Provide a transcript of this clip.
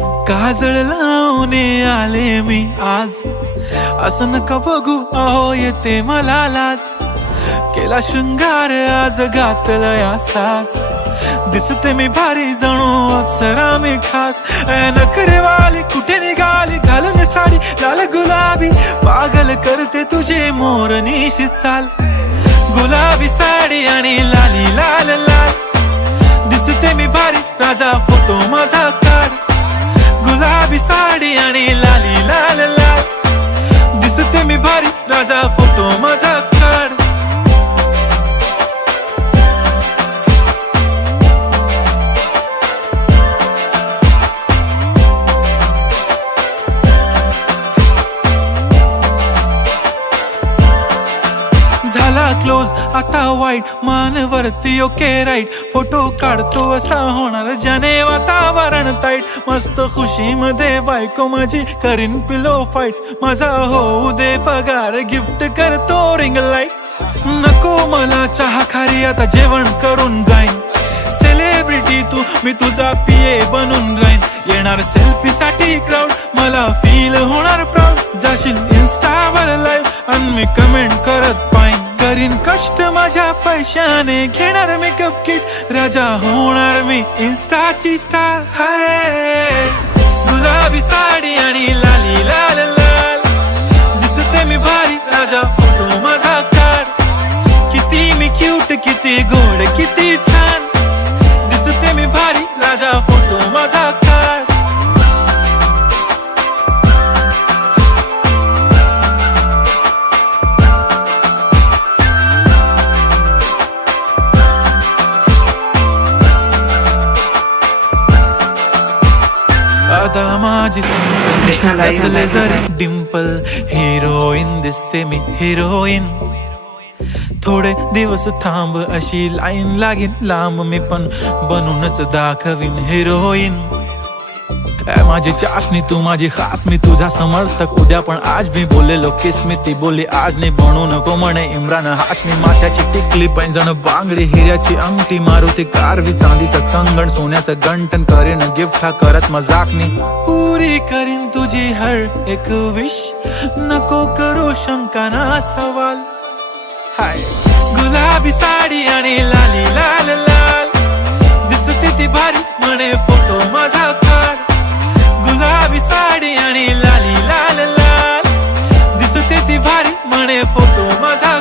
काजळ लावून आले मी आज, असं नका बघू अहो येते मला लाज। केला शृंगार आज घातलाय असाच, दिसते मी भारी जणू अप्सरा मी खास। नखरेवाली कुठे निघाली घालून साडी लाल गुलाबी, पागल करते तुझे मोरनीशी चाल। गुलाबी साडी आणि लाली लाल लाल, दिसते मी भारी राजा फोटो माझा काढ। गुलाबी साडी आणि लाली लाल लाल, दिसते मी भारी राजा फोटो माझा काढ। झाला क्लोज आता वाईट मानवरती ओके राईट, फोटो काढतो असा होणार ज्याने वातावरण ताईट। मस्त खुशी मध्ये बायको माझी करीन पिलो फाईट, माझा होऊ दे पगार गिफ्ट करतो रिंग लाईट। नको मला चहा खारी आता जेवण करून जाईन, सेलिब्रिटी तू मी तुझा पिये बनून राहीन। येणार सेल्फी साठी क्राऊड मला फील होणार प्राऊड, जाशील इन्स्टावर लाईव्ह आणि मी कमेंट करत पाईन। करीन कष्ट माझ्या पैशाने घेणार मेकअप किट, राजा होणार मी इन्स्टाची स्टार। हाय गुलाबी साडी आणि लाली लाल लाल, दिसते मी भारी राजा फोटो माझा काढ। किती मी क्यूट किती गोड किती छान, दिसते मी भारी राजा फोटो माझा काढ। आता माझी असले जरी डिंपल, हिरोईन दिसते मी हिरोईन। थोडे दिवस थांब अशी लाईन लागेल लांब, मी पण बनूनच दाखवीन हिरोईन। माझी चाशनी तू माझी खास, मी तुझा समर्थक उद्या पण आज मी बोलेलो किस मी, ती बोली आज नाही बनू नको म्हणे इम्रान हाशमी। माथ्याची टिकली पैंजण बांगडी हिऱ्याची अंगठी, मारुती कारवी चांदीचं कंगण सोन्याचं गंटन, करीन गिफ्ट हा करत मजाकनी। पुरी करीन तुझी हर एक विश, नको करू शंका ना सवाल। हाय गुलाबी साडी आणि लाली लाल लाल, दिसते ती भारी म्हणे फोटो माझा काढ। गुलाबी साडी आणि लाली लाल लाल, दिसते ती भारी म्हणे फोटो माझा